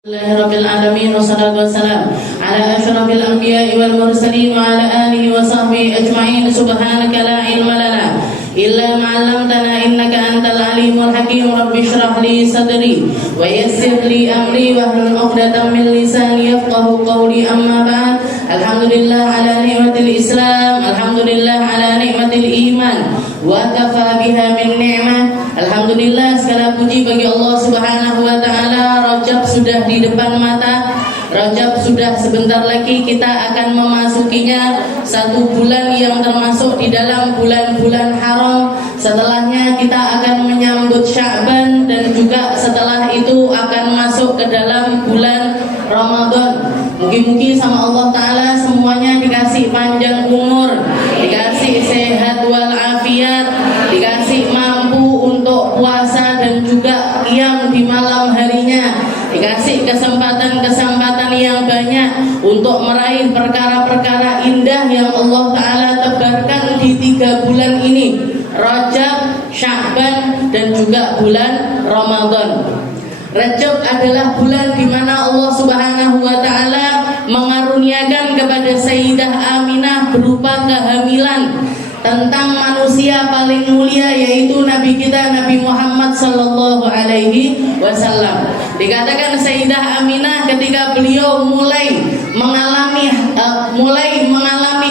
Rabbil alamin wassalatu wassalamu ala asyrafil anbiya'i wal mursalin wa ala alihi wa sahbihi ajma'in. Subhanaka la ilma lana illa ma 'allamtana innaka antal alimul hakim. Rabbi shrah li sadri wa yassir li amri wahlul 'uqdatam min lisani yafqahu qawli. Amma ba'd. Alhamdulillah ala ni'matil Islam, alhamdulillah ala ni'matil iman, wa kafa biha min ni'mah. Alhamdulillah, segala puji bagi Allah Subhanahu wa taala. Rajab sudah di depan mata. Rajab sudah sebentar lagi kita akan memasukinya, satu bulan yang termasuk di dalam bulan-bulan haram. Setelahnya kita akan menyambut Sya'ban dan juga setelah itu akan masuk ke dalam bulan Ramadan. Mugi-mugi sama Allah Ta'ala semuanya dikasih panjang umur, dikasih sehat walafiat, dikasih mampu untuk puasa dan juga qiyam di malam harinya, dikasih kesempatan-kesempatan yang banyak untuk meraih perkara-perkara indah yang Allah Ta'ala tebarkan di 3 bulan ini, Rajab, Sya'ban, dan juga bulan Ramadan. Rajab adalah bulan di mana Allah Subhanahu wa taala mengaruniakan kepada Sayyidah Aminah berupa kehamilan tentang manusia paling mulia, yaitu Nabi kita Nabi Muhammad sallallahu alaihi wasallam. Dikatakan Sayyidah Aminah ketika beliau mulai mengalami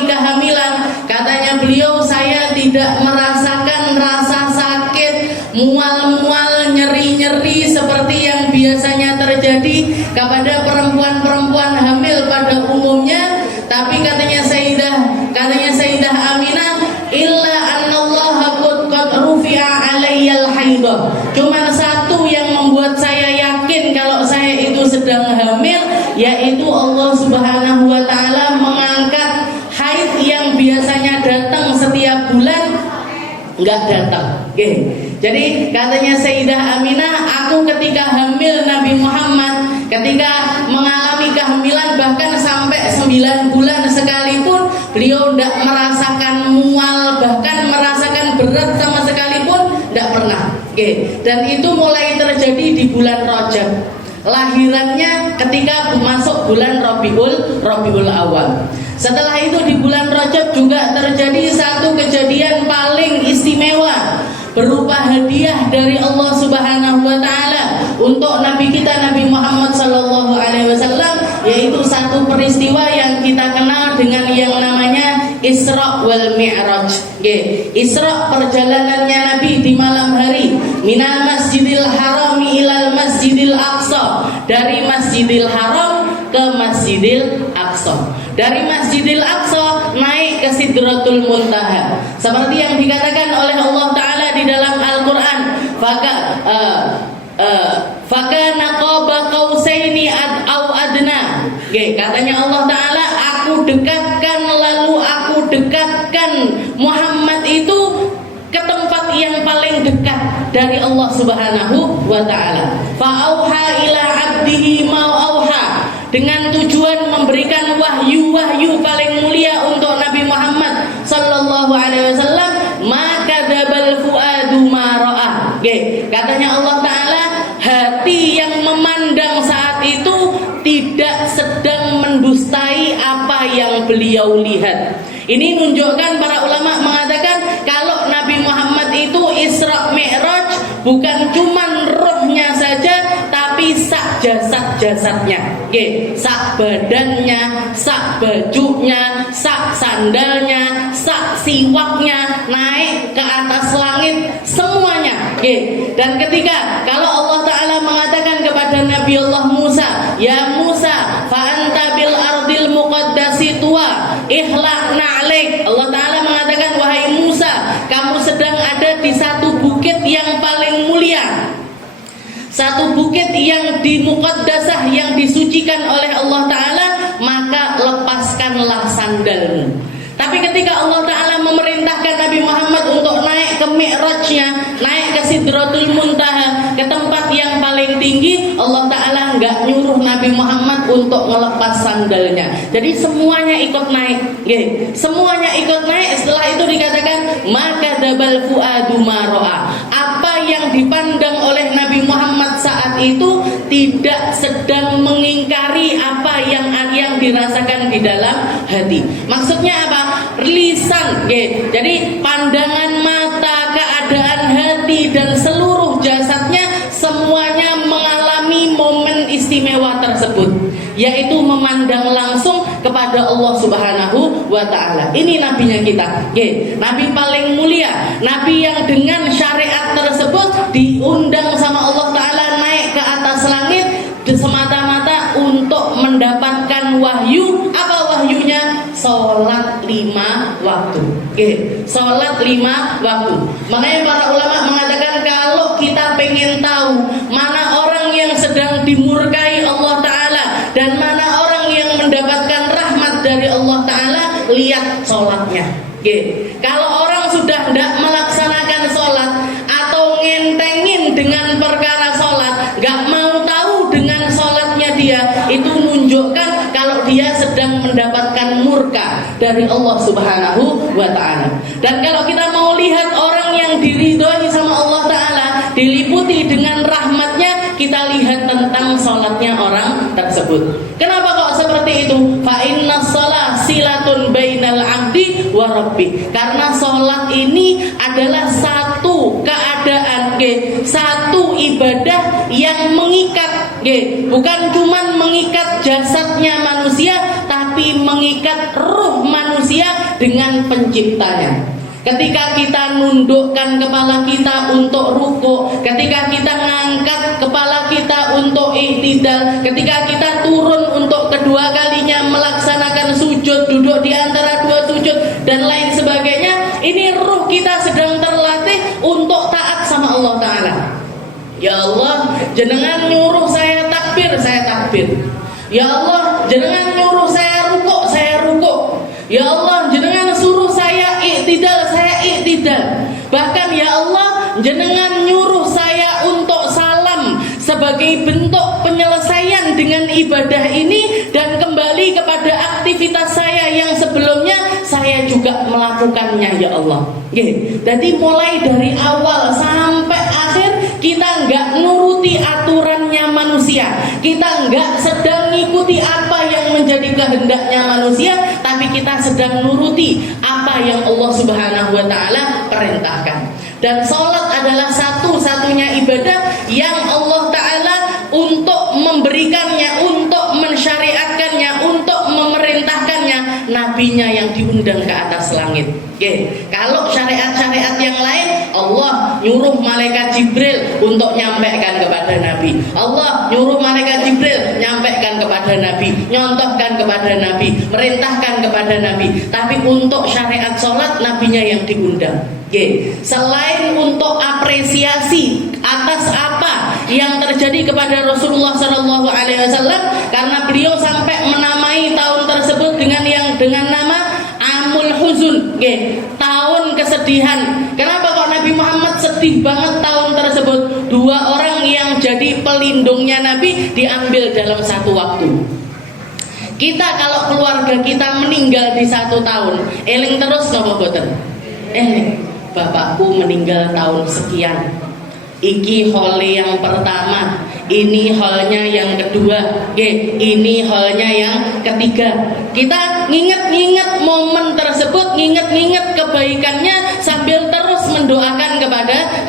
kehamilan, katanya beliau, saya tidak merasakan rasa sakit, mual-mual, nyeri-nyeri seperti yang biasanya terjadi kepada perempuan-perempuan hamil pada umumnya. Tapi katanya Sayyidah Aminah, illa annallaha qad rufi'a alayyal haidah. Cuma satu yang membuat saya yakin kalau saya itu sedang hamil, yaitu Allah Subhanahu wa taala mengangkat haid yang biasanya datang setiap bulan enggak datang. Jadi katanya Sayyidah Aminah, aku ketika hamil Nabi Muhammad, ketika mengalami kehamilan bahkan sampai 9 bulan sekalipun, beliau tidak merasakan mual, bahkan merasakan berat sama sekalipun tidak pernah. Dan itu mulai terjadi di bulan Rajab. Lahirannya ketika masuk bulan Rabiul Awal. Setelah itu di bulan Rajab juga terjadi satu kejadian paling istimewa, berupa hadiah dari Allah Subhanahu wa taala untuk Nabi kita Nabi Muhammad sallallahu alaihi wasallam, yaitu satu peristiwa yang kita kenal dengan yang namanya Isra wal Mi'raj. Isra, perjalanannya Nabi di malam hari, minal Masjidil Harami ilal Masjidil Aqsa, dari Masjidil Haram ke Masjidil Aqsa. Dari Masjidil Aqsa naik ke Sidratul Muntaha, seperti yang dikatakan oleh Allah Ta'ala di dalam Al-Quran, fakana qaba qausaini au adna. Katanya Allah Ta'ala, aku dekatkan Muhammad itu ke tempat yang paling dekat dari Allah Subhanahu wa taala. Fa'auha ila 'abdihi ma auha, dengan tujuan memberikan wahyu paling mulia untuk Nabi Muhammad sallallahu alaihi wasallam. Maka dzabal fuadu ma ra'a. Katanya Allah taala, hati yang memandang saat itu tidak sedang mendustai apa yang beliau lihat. Ini menunjukkan, para ulama mengatakan kalau Nabi Muhammad itu Isra Mi'raj bukan cuma rohnya saja, tapi sak jasad-jasadnya, sak badannya, sak bajunya, sak sandalnya, sak siwaknya naik ke atas langit semuanya. Dan ketika kalau Allah Ta'ala mengatakan kepada Nabi Allah Musa, ya Musa, fa'anta bil ardil muqaddasi tuwa ihlaqna alaik. Allah Ta'ala mengatakan, wahai Musa, kamu sedang ada di satu bukit yang paling mulia, satu bukit yang di muqaddasah, yang disucikan oleh Allah Ta'ala, maka lepaskanlah sandalmu. Tapi ketika Allah Ta'ala memerintahkan Nabi Muhammad untuk naik ke Mi'rajnya, naik ke Sidratul Muntaha, ke tempat yang paling tinggi, Allah Ta'ala enggak nyuruh Nabi Muhammad untuk melepas sandalnya. Jadi semuanya ikut naik. Semuanya ikut naik. Setelah itu dikatakan, maka dzabal fuadu ma ra'a. Apa yang dipandang oleh Nabi Muhammad saat itu tidak sedang mengingkari apa yang dirasakan di dalam hati. Maksudnya apa? Lisan, jadi pandangan mata, keadaan hati dan seluruh jasadnya semuanya mengalami momen istimewa tersebut, yaitu memandang langsung kepada Allah Subhanahu wa Ta'ala. Ini nabinya kita, nabi paling mulia, nabi yang dengan syariat tersebut diundang sama Allah Ta'ala naik ke atas langit semata-mata untuk mendapatkan wahyu. Apa wahyunya? Sholat 5 waktu. Sholat 5 waktu. Makanya para ulama mengatakan kalau kita pengen tahu mana orang yang sedang dimurkai Allah Ta'ala dan mana orang yang mendapatkan rahmat dari Allah Ta'ala, lihat sholatnya. Kalau orang sudah tidak melaksanakan sholat atau ngentengin dengan perkara sholat, gak mau tahu dengan sholatnya dia, itu menunjukkan kalau dia sedang mendapatkan murka dari Allah Subhanahu wa Ta'ala. Dan kalau kita mau lihat orang yang diridhoi sama Allah Ta'ala, diliputi dengan rahmatnya, kita lihat tentang sholatnya orang tersebut. Kenapa kok seperti itu? Fa inna shalah silatun bainal abdi wa rabbi. Karena sholat ini adalah satu keadaan, satu ibadah yang mengikat, bukan cuma mengikat jasadnya manusia, tapi mengikat ruh manusia dengan penciptanya. Ketika kita nundukkan kepala kita untuk rukuk, ketika kita ngangkat kepala kita untuk iktidal, ketika kita turun untuk kedua kalinya melaksanakan sujud, duduk di antara dua sujud dan lain sebagainya, ini ruh kita sedang terlatih untuk taat sama Allah Ta'ala. Ya Allah, jenengan nyuruh saya takbir, saya takbir. Ya Allah, jenengan nyuruh saya rukuk, saya rukuk. Ya Allah, jenengan suruh saya iktidal, saya iktidal. Bahkan ya Allah, jenengan nyuruh saya untuk salam sebagai bentuk penyelesaian dengan ibadah ini dan kembali kepada aktivitas saya yang sebelumnya saya juga melakukannya ya Allah. Jadi mulai dari awal sampai akhir kita nggak nuruti aturannya manusia, kita nggak sedang ngikuti apa yang menjadi kehendaknya manusia, tapi kita sedang nuruti apa yang Allah Subhanahu wa Ta'ala perintahkan. Dan sholat adalah satu-satunya ibadah yang Allah Ta'ala untuk memberikannya, untuk mensyariatkannya, untuk memerintahkannya, nabinya yang diundang ke atas langit. Kalau syariat-syariat yang lain, Allah nyuruh malaikat Jibril untuk nyampaikan kepada Nabi, Allah nyuruh malaikat Jibril nyampaikan kepada Nabi, nyontohkan kepada Nabi, merintahkan kepada Nabi. Tapi untuk syariat sholat, nabinya yang diundang. Selain untuk apresiasi atas apa yang terjadi kepada Rasulullah SAW, karena beliau sampai menamai tahun tersebut dengan nama Amul Huzun, tahun kesedihan. Kenapa kok Nabi Muhammad sedih banget tahun tersebut? Dua orang yang jadi pelindungnya Nabi diambil dalam satu waktu. Kita kalau keluarga kita meninggal di satu tahun, eling terus napa boten? Eling. Bapakku meninggal tahun sekian, iki hole yang pertama, ini halnya yang kedua, ini halnya yang ketiga. Kita nginget-nginget momen tersebut, nginget-nginget kebaikannya sambil terus mendoakan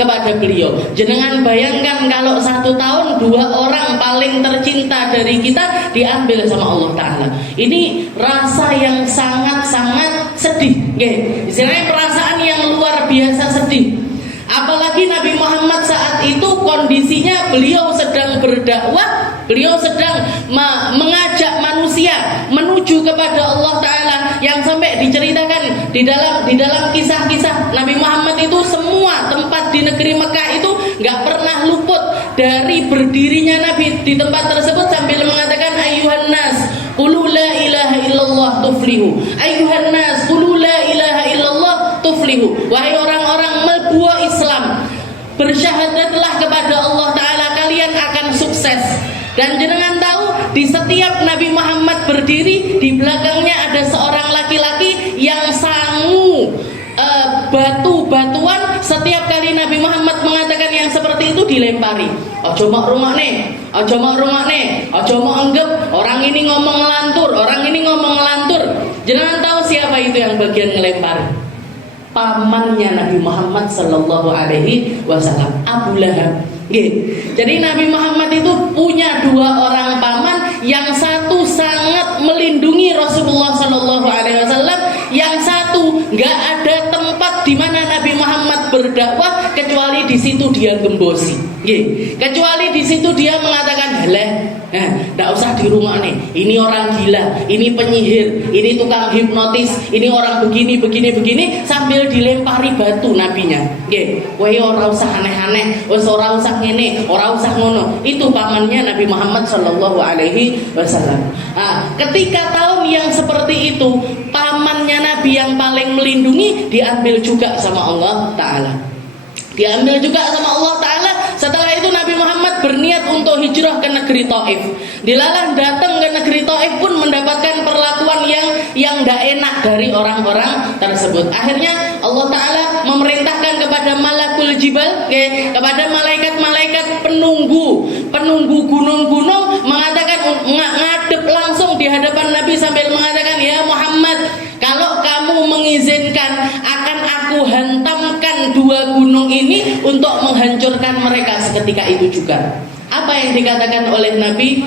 kepada beliau. Jangan bayangkan kalau satu tahun dua orang paling tercinta dari kita diambil sama Allah Ta'ala. Ini rasa yang sangat-sangat sedih, istilahnya perasaan yang luar biasa sedih. Apalagi Nabi Muhammad saat itu kondisinya beliau sedang berdakwah, beliau sedang mengajak manusia menuju kepada Allah Ta'ala, yang sampai diceritakan di dalam kisah-kisah Nabi Muhammad itu semua tempat di negeri Mekah itu nggak pernah luput dari berdirinya Nabi di tempat tersebut sambil mengatakan ayyuhan nas qulu la ilaha illallah tuflihu, ayyuhan nas qulu la ilaha illallah tuflihu. Wahai orang-orang melbuah Islam, bersyahadatlah kepada Allah Ta'ala, kalian akan sukses. Dan jenengan tahu, di setiap Nabi Muhammad berdiri, di belakangnya ada seorang laki-laki yang sangu batu-batuan. Setiap kali Nabi Muhammad mengatakan yang seperti itu dilempari. aja mak rungokne, aja mak rungokne, aja mak anggap orang ini ngomong ngelantur, orang ini ngomong ngelantur. Jenengan tahu siapa itu yang bagian ngelempar? Pamannya Nabi Muhammad sallallahu alaihi wasallam, Abu Lahab. Jadi Nabi Muhammad itu punya dua orang paman, yang satu sangat melindungi Rasulullah sallallahu alaihi wasallam, yang satu nggak ada tempat di mana Nabi Muhammad berdakwah kecuali di situ dia gembosi. Kecuali di situ dia mengatakan, "Halah, nggak usah di rumah nih. Ini orang gila, ini penyihir, ini tukang hipnotis, ini orang begini sambil dilempari batu nabinya. Kowe ora usah aneh-aneh, wis ora usah ngene, ora usah ngono. Itu pamannya Nabi Muhammad sallallahu alaihi wasallam. Ketika tahun yang seperti itu, pamannya Nabi yang paling melindungi diambil juga sama Allah Ta'ala. Diambil juga sama Allah Ta'ala. Setelah itu Nabi Muhammad berniat untuk hijrah ke negeri Taif. Dilarang datang ke negeri Taif pun mendapatkan perlakuan yang tidak enak dari orang-orang tersebut. Akhirnya Allah Ta'ala memerintahkan kepada malakul jibal, kepada malaikat-malaikat penunggu gunung-gunung, mengatakan, ngadep langsung di hadapan Nabi sambil mengatakan, "Ya Muhammad, kalau kamu mengizinkan, akan aku hantamkan dua gunung ini untuk menghancurkan mereka seketika itu juga." Apa yang dikatakan oleh Nabi?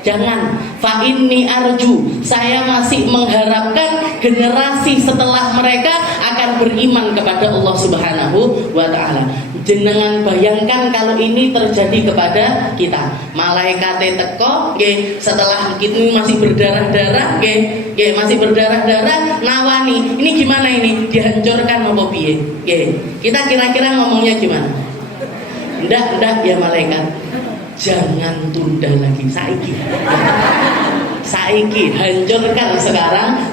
Jangan. Fa inni arju, saya masih mengharapkan generasi setelah mereka akan beriman kepada Allah Subhanahu wa Ta'ala. Jenengan bayangkan kalau ini terjadi kepada kita. Malaikat teko, setelah ini masih berdarah-darah, masih berdarah-darah, nawani. Ini gimana ini? Dihancurkan apa piye? Kita kira-kira ngomongnya gimana? Ndak ya malaikat. Jangan tunda lagi, saiki hancurkan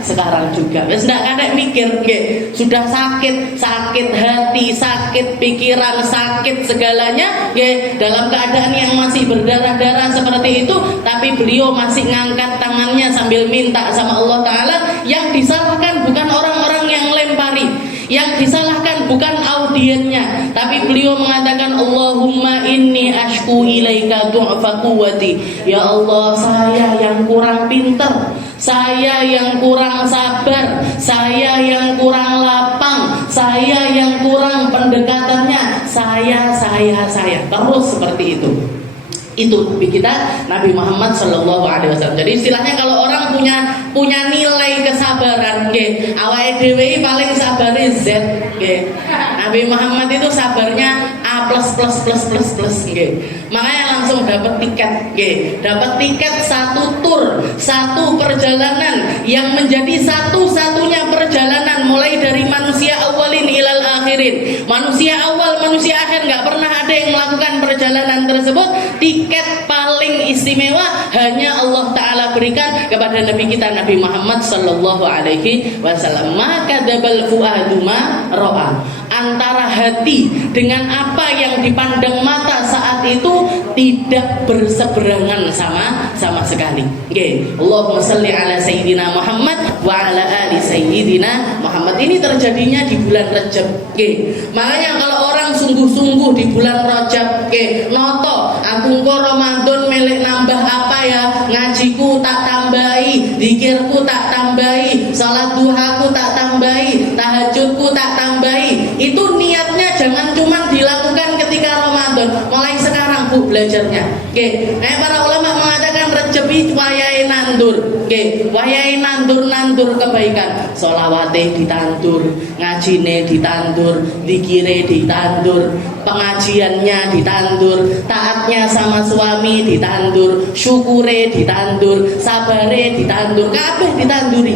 sekarang juga. Wis ndak kadek mikir, sudah sakit hati, sakit pikiran, sakit segalanya, dalam keadaan yang masih berdarah-darah seperti itu, tapi beliau masih ngangkat tangannya sambil minta sama Allah Ta'ala. Yang disalahkan bukan orang-orang yang lempari, yang disalahkan bukan audiennya, tapi beliau mengatakan, Allahumma inni ashku ilaika du'fa quwwati. Ya Allah, saya yang kurang pintar, saya yang kurang sabar, saya yang kurang lapang, saya yang kurang pendekatannya, saya terus seperti itu. Itu Nabi kita, Nabi Muhammad sallallahu alaihi wasallam. Jadi istilahnya kalau orang punya nilai kesabaran, awake dhewe paling sabare Z, Nabi Muhammad itu sabarnya A+++++, makanya langsung dapat tiket satu tur, satu perjalanan yang menjadi satu-satunya perjalanan mulai dari manusia awalin ilal akhirin. Manusia awal, manusia akhir, nggak pernah ada yang melakukan perjalanan tersebut. Tiket paling istimewa hanya Allah Ta'ala berikan kepada Nabi kita, Nabi Muhammad sallallahu alaihi wasallam. Maka dabal fuadu ma ro'a, antara hati dengan apa yang dipandang mata saat itu tidak berseberangan sama sekali. Allahumma salli ala sayyidina Muhammad wa ala ali sayyidina Muhammad. Ini terjadinya di bulan Rajab. Makanya kalau orang sungguh-sungguh di bulan Rajab, noto aku engko Ramadan melek nambah apa ya, ngajiku tak tambahi, zikirku tak tambahi, salat duhaku tak tambahi, tahajudku tak tambahi. Itu niatnya jangan cuma dilakukan ketika Ramadan, mulai sekarang Bu belajarnya. Para ulama mengatakan Rajab itu wayahe nandur, wayahe nandur kebaikan. Sholawate ditandur, ngajine ditandur, zikire ditandur, pengajiannya ditandur, taatnya sama suami ditandur, syukure ditandur, sabare ditandur, kabeh ditanduri.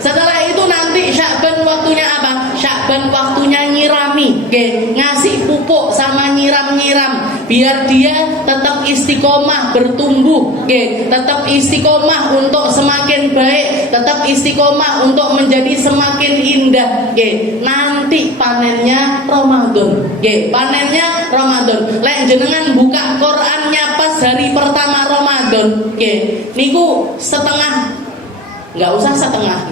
Setelah itu nanti Sya'ban waktunya apa? Sya'ban waktunya nyirami, ngasih pupuk sama nyiram-nyiram biar dia tetap istiqomah bertumbuh, tetap istiqomah untuk semakin baik, tetap istiqomah untuk menjadi semakin indah. Nanti panennya Ramadan, panennya Ramadan. Lek jenengan buka Qur'annya pas hari pertama Ramadan, niku setengah, nggak usah setengah,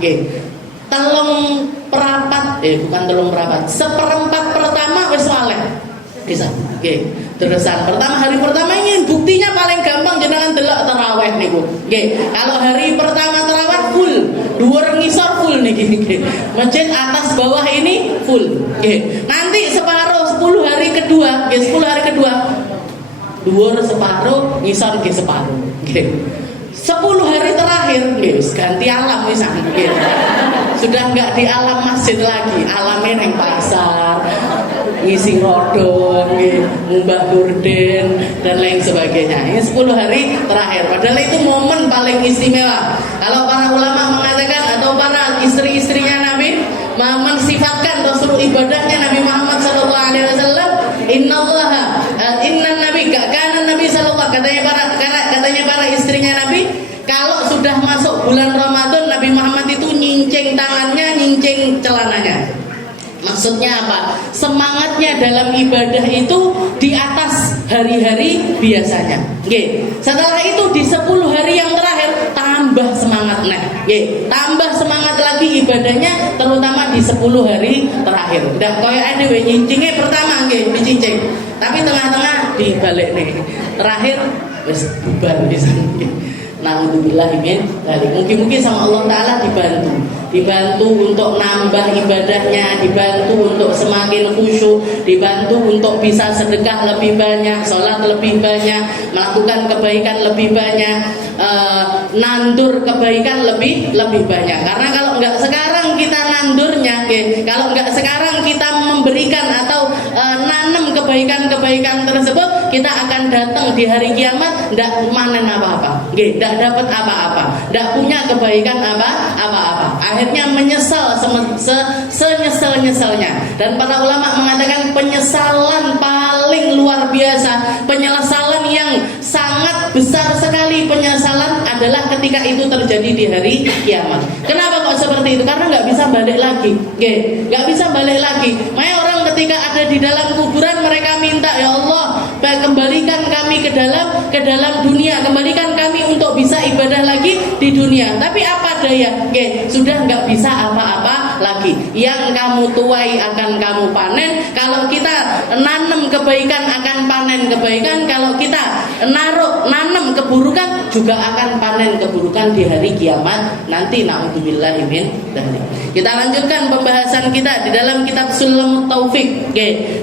telung perapat, bukan telung perapat, seperempat pertama wis waleh. Bisa. Oke. Terusan hari pertama ini buktinya paling gampang jenengan delok tarawih niku. Oke. Kalau hari pertama tarawih full, dhuwur ngisor full niki. Masjid atas bawah ini full. Oke. Nanti separuh 10 hari kedua, 10 hari kedua dhuwur separuh, ngisor separuh. Oke. 10 hari terakhir, ganti alam misalnya. Sudah nggak di alam masjid lagi, alamnya yang pasar, ngisi rodong, ngubah gorden dan lain sebagainya. Ini 10 hari terakhir. Padahal itu momen paling istimewa. Kalau para ulama mengatakan atau para istri-istrinya Nabi mensifatkan atau suruh ibadahnya Nabi Muhammad SAW, inna Nabi karena Nabi SAW katanya para istrinya Nabi, kalau sudah masuk bulan Ramadan Nabi Muhammad itu nyincing tangannya, nyincing celananya. Maksudnya apa? Semangatnya dalam ibadah itu di atas hari-hari biasanya. Setelah itu di 10 hari yang terakhir tambah semangat tambah semangat lagi ibadahnya, terutama di 10 hari terakhir. Ndak koyo dhewe nyincingnya pertama dicincing, tapi tengah-tengah dibalik nih. Terakhir wis bubar bisa. Na'udzubillah min dzalik. Mungkin sama Allah Ta'ala dibantu untuk nambah ibadahnya, dibantu untuk semakin khusyuk, dibantu untuk bisa sedekah lebih banyak, sholat lebih banyak, melakukan kebaikan lebih banyak, nandur kebaikan lebih banyak. Karena kalau nggak sekarang kita nandurnya, kalau nggak sekarang kita memberikan atau nanam kebaikan tersebut, kita akan datang di hari kiamat nggak manen apa-apa, nggak dapat apa-apa, nggak punya kebaikan apa-apa. Akhirnya menyesal senyesal-nyesalnya. Dan para ulama mengatakan penyesalan paling luar biasa, penyesalan yang sangat besar sekali, penyesalan adalah ketika itu terjadi di hari kiamat. Kenapa kok seperti itu? Karena nggak bisa balik lagi, nggak bisa balik lagi. Makanya orang ketika ada di dalam kuburan mereka minta, ya Allah, kembalikan kami ke dalam dunia, kembalikan kami untuk bisa ibadah lagi di dunia. Tapi apa daya, sudah nggak bisa apa-apa lagi. Yang kamu tuai akan kamu panen. Kalau kita nanam kebaikan akan panen kebaikan. Kalau kita nanam keburukan juga akan panen keburukan di hari kiamat nanti. Na'udzubillahi min dzalik. Kita lanjutkan pembahasan kita di dalam kitab Sulamut Taufik.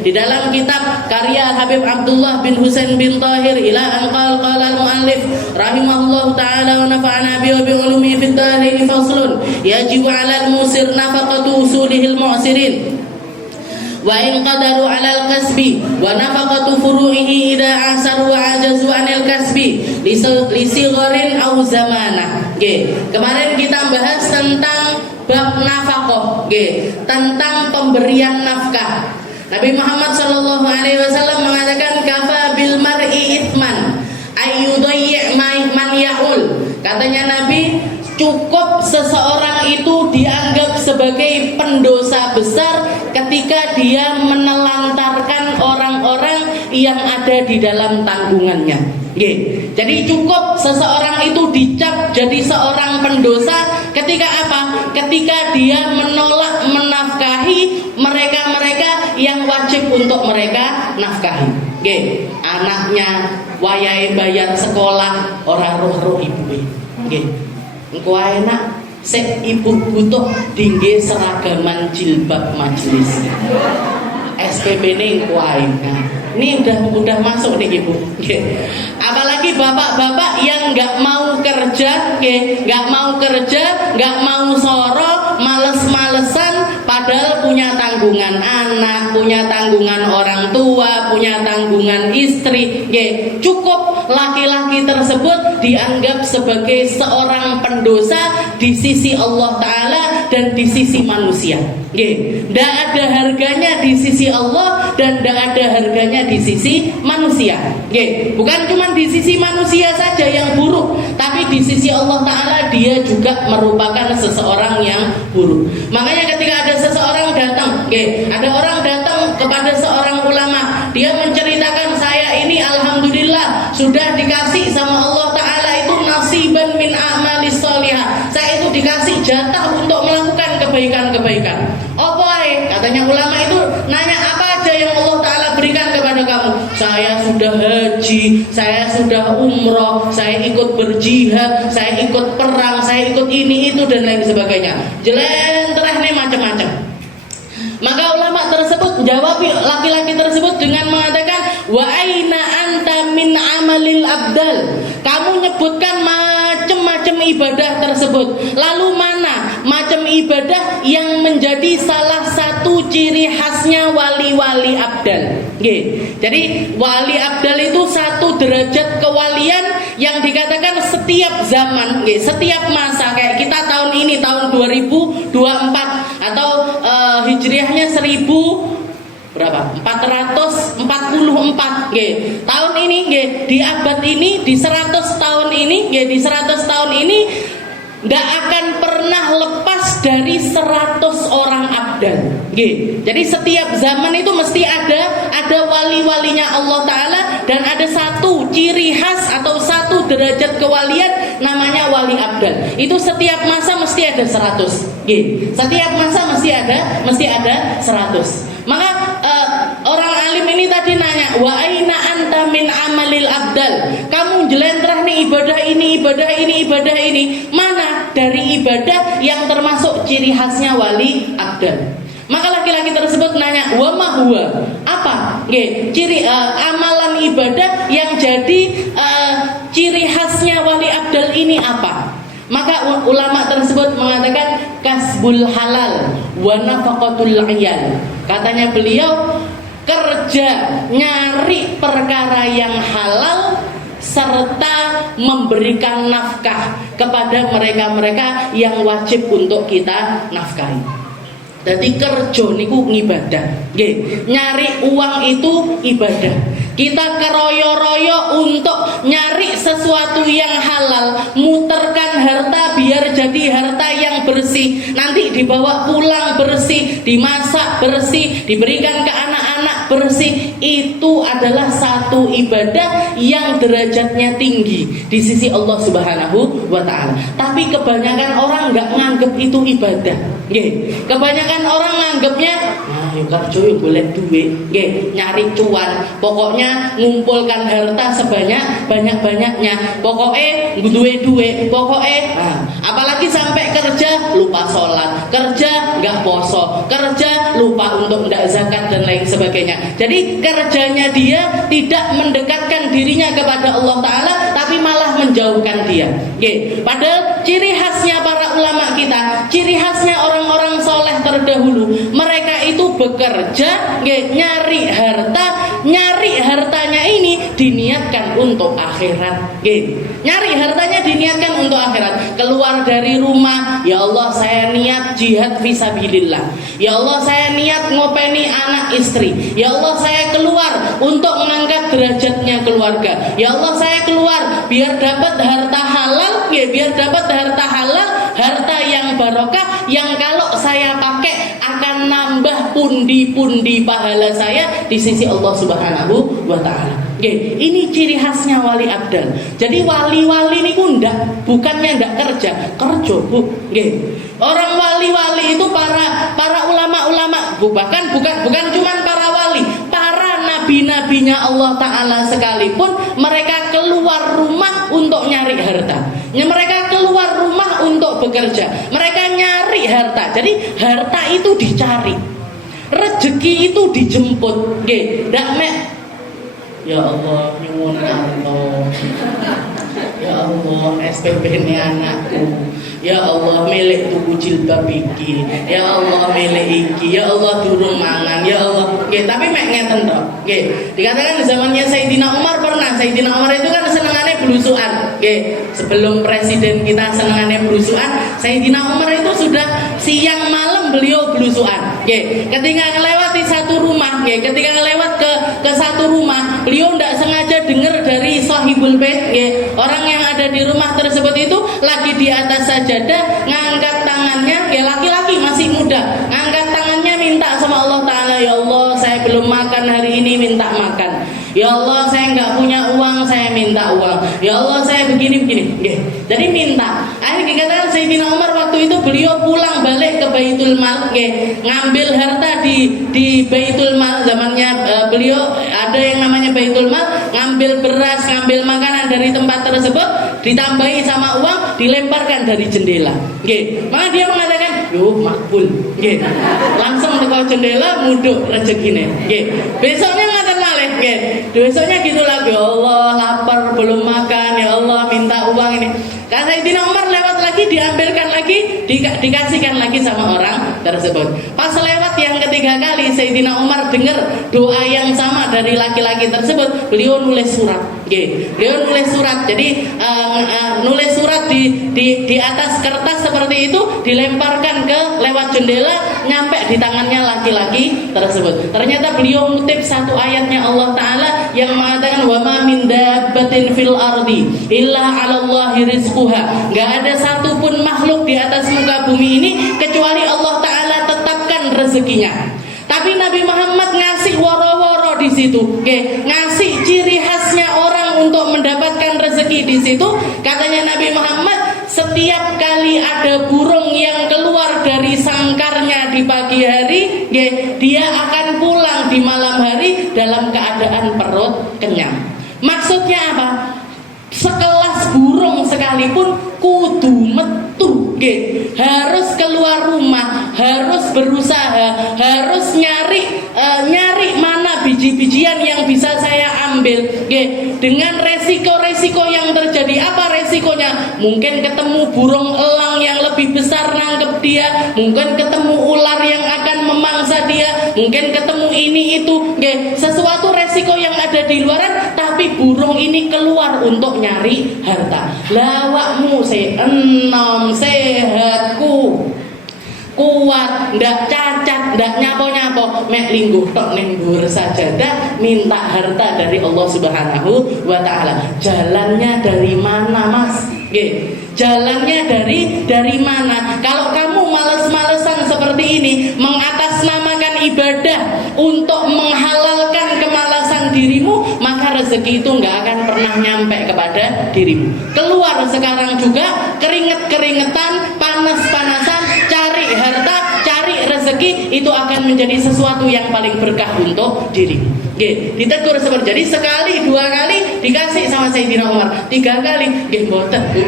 Di dalam kitab karya Habib Abdullah bin Husain bin Tahir ila an qala al-muallif rahimahullahu ta'ala wa nafa'ana bi ulumihi fid dharain faslun yajibu 'ala al-musir nafaqatu usulihil mu'sirin wa in qadaru 'ala al-kasbi wa nafaqatu furu'ihi idza asaru wa ajazu 'anil kasbi li sigharin aw zamanah. Kemarin kita bahas tentang bab nafaqah, tentang pemberian nafkah. Nabi Muhammad sallallahu alaihi wasallam mengatakan kafa bil mar'i ithman ayyudayyi' man ya'ul. Katanya Nabi, cukup seseorang itu dianggap sebagai pendosa besar ketika dia menelantarkan orang-orang yang ada di dalam tanggungannya. Jadi cukup seseorang itu dicap jadi seorang pendosa ketika apa? Ketika dia menolak menafkahi mereka-mereka yang wajib untuk mereka nafkahi. Anaknya wayahe bayar sekolah ora roh-roh ibuke. Engko enak sik ibu butuh dingge seragaman jilbab majelis. SPP-ne engko ae. Ini udah masuk nih ibu. Apalagi bapak-bapak yang nggak mau kerja, nggak mau soro, males-malesan, padahal punya tanggungan anak, punya tanggungan orang tua, punya tanggungan istri. Cukup laki-laki tersebut dianggap sebagai seorang pendosa di sisi Allah Ta'ala dan di sisi manusia. Tidak ada harganya di sisi Allah dan tidak ada harganya di sisi manusia. Bukan cuma di sisi manusia saja yang buruk, tapi di sisi Allah Ta'ala dia juga merupakan seseorang yang buruk. Makanya ketika ada seseorang datang, ada orang datang kepada seorang ulama, dia menceritakan, saya ini alhamdulillah sudah dikasih sama Allah Ta'ala itu nasiban min amalis sholihah. Saya itu dikasih jatah untuk melakukan kebaikan-kebaikan. Katanya ulama itu nanya apa aja yang Allah Ta'ala berikan kepada haji, saya sudah umroh, saya ikut berjihad, saya ikut perang, saya ikut ini itu dan lain sebagainya. Jelentreh nih macam-macam. Maka ulama tersebut jawab laki-laki tersebut dengan mengatakan, wa aina anta min amalil abdal. Kamu nyebutkan macam-macam ibadah tersebut, lalu mana macam ibadah yang menjadi salah satu ciri khasnya wali-wali abdal? Jadi wali abdal itu satu derajat kewalian yang dikatakan setiap zaman, setiap masa. Kayak kita tahun ini tahun 2024 atau hijriahnya 1000 berapa? 444. Tahun ini di abad ini, di 100 tahun ini, di 100 tahun ini tidak akan pernah lepas dari 100 orang abdal. Jadi setiap zaman itu mesti ada wali-walinya Allah Ta'ala, dan ada satu ciri khas atau satu derajat kewalian namanya wali abdal. Itu setiap masa mesti ada 100. Setiap masa mesti ada 100. Maka orang alim ini tadi nanya, wa aina anta min amalil abdal. Kamu jelentrah nih ibadah ini, ibadah ini, ibadah ini. Mana dari ibadah yang termasuk ciri khasnya wali abdal? Maka laki-laki tersebut nanya, wa ma huwa? Apa? Ciri amalan ibadah yang jadi ciri khasnya wali abdal ini apa? Maka ulama tersebut mengatakan kasbul halal wa nafaqatul iyal. Katanya beliau, kerja nyari perkara yang halal serta memberikan nafkah kepada mereka-mereka yang wajib untuk kita nafkahi. Jadi kerja niku ngibadah. Nyari uang itu ibadah. Kita keroyo-royo untuk nyari sesuatu yang halal, muterkan harta biar jadi harta yang bersih, nanti dibawa pulang bersih, dimasak bersih, diberikan ke anak-anak bersih. Itu adalah satu ibadah yang derajatnya tinggi di sisi Allah Subhanahu wa Ta'ala. Tapi kebanyakan orang nggak nganggep itu ibadah. Kebanyakan orang nganggepnya yo kerja yo golek duit, nyari cuan, pokoknya ngumpulkan harta sebanyak-banyaknya, pokoknya duit, pokoknya apalagi sampai kerja lupa sholat, kerja nggak poso, kerja lupa untuk ndak zakat dan lain sebagainya. Jadi kerjanya dia tidak mendekatkan dirinya kepada Allah Ta'ala, tapi malah menjauhkan dia. Padahal ciri khasnya para ulama kita, ciri khasnya orang-orang soleh terdahulu, mereka itu bekerja, nyari hartanya ini diniatkan untuk akhirat. Nyari hartanya diniatkan untuk akhirat. Keluar dari rumah, ya Allah saya niat jihad fisabilillah. Ya Allah saya niat ngopeni anak istri. Ya Allah saya keluar untuk mengangkat derajatnya keluarga. Ya Allah saya keluar biar dapat harta halal, biar dapat harta halal, harta yang barokah, yang kalau saya pakai akan nambah pundi-pundi pahala saya di sisi Allah Subhanahu wa Ta'ala. Ini ciri khasnya wali abdal. Jadi wali-wali ini bukannya ndak kerja Bu. Orang wali-wali itu para ulama-ulama, bahkan bukan cuma para wali, para nabi-nabinya Allah Ta'ala sekalipun, mereka keluar rumah untuk nyari harta. Mereka keluar rumah untuk bekerja. Mereka nyari harta. Jadi harta itu dicari, rezeki itu dijemput. Ndak mek ya Allah nyuwun Allah. Ya Allah SPP ini anakku. Ya Allah milik tuku jilbab iki. Ya Allah milik iki. Ya Allah durung mangan. Ya Allah. Tapi mek ngeten tok. Dikatakan di zamannya Sayyidina Umar pernah. Sayyidina Umar itu kan senengane blusukan. Sebelum presiden kita senengane blusukan, Sayyidina Umar itu sudah siang malam beliau blusukan. Ketika ngelewati satu rumah, ketika ngelewat ke satu rumah, beliau tidak sengaja dengar dari sahibul bait, orang yang ada di rumah tersebut itu lagi di atas sajadah, ngangkat tangannya, laki-laki masih muda, ngangkat tangannya minta sama Allah Ta'ala, ya Allah saya belum makan hari ini, minta makan. Ya Allah saya nggak punya uang, saya minta uang. Ya Allah saya begini. Jadi minta. Akhirnya dikatakan Sayyidina Umar waktu itu beliau pulang balik ke Baitul Mal, ngambil harta di Baitul Mal. Zamannya beliau ada yang namanya Baitul Mal, ngambil ngambil beras, ngambil makanan dari tempat tersebut, ditambahi sama uang, dilemparkan dari jendela. Nggih. Maka dia mengatakan, "Yo, makbul." Nggih. Langsung teko jendela muduk rezekine. Nggih. Besoknya ngaten malih, nggih. Besoknya gitu lagi, "Ya Allah, lapar belum makan, ya Allah minta uang ini." Karena Sayyidina Umar lewat lagi, diambilkan lagi, dikasihkan lagi sama orang tersebut. Pas lewat yang ketiga kali, Sayyidina Umar dengar doa yang sama dari laki-laki tersebut. Beliau nulis surat. Beliau nulis surat. Jadi nulis surat di atas kertas seperti itu, dilemparkan ke lewat jendela, nyampe di tangannya laki-laki tersebut. Ternyata beliau ngutip satu ayatnya Allah Ta'ala yang mengatakan, "Wa ma min dabbatin fil ardi illa 'alallahi rizquha." Gak ada satupun makhluk di atas muka bumi ini kecuali Allah Ta'ala tetapkan rezekinya. Tapi Nabi Muhammad ngasih woro-woro di situ, ngasih ciri khasnya orang untuk mendapatkan rezeki di situ. Katanya Nabi Muhammad, setiap kali ada burung yang keluar dari sangkarnya di pagi hari, dia akan pulang di malam hari dalam keadaan perut kenyang. Maksudnya apa? Sekelas burung sekalipun kudu metu, harus keluar rumah, harus berusaha, harus nyari mana biji-bijian yang bisa saya ambil, dengan resiko-resiko yang terjadi. Apa resikonya? Mungkin ketemu burung elang yang lebih besar nangkep dia, mungkin ketemu ular yang akan memangsa dia, mungkin ketemu ini itu, sesuatu resiko yang ada di luaran. Tapi burung ini keluar untuk nyari harta. Lawakmu enom sehatku kuat, ndak cacat, ndak nyapo-nyapo, mek lingguh tok ning dhuwur sajadah minta harta dari Allah Subhanahu wa Ta'ala. Jalannya dari mana, Mas? Jalannya dari mana? Kalau kamu males-malesan seperti ini, mengatasnamakan ibadah untuk menghalalkan kemalasan dirimu, maka rezeki itu nggak akan pernah nyampe kepada dirimu. Keluar sekarang juga keringet-keringetan, panas-panasan, cari harta, cari rezeki, itu akan menjadi sesuatu yang paling berkah untuk dirimu. Ditegur seperti jadi sekali, dua kali dikasih sama Sayyidina Umar, tiga kali, mboten Bu.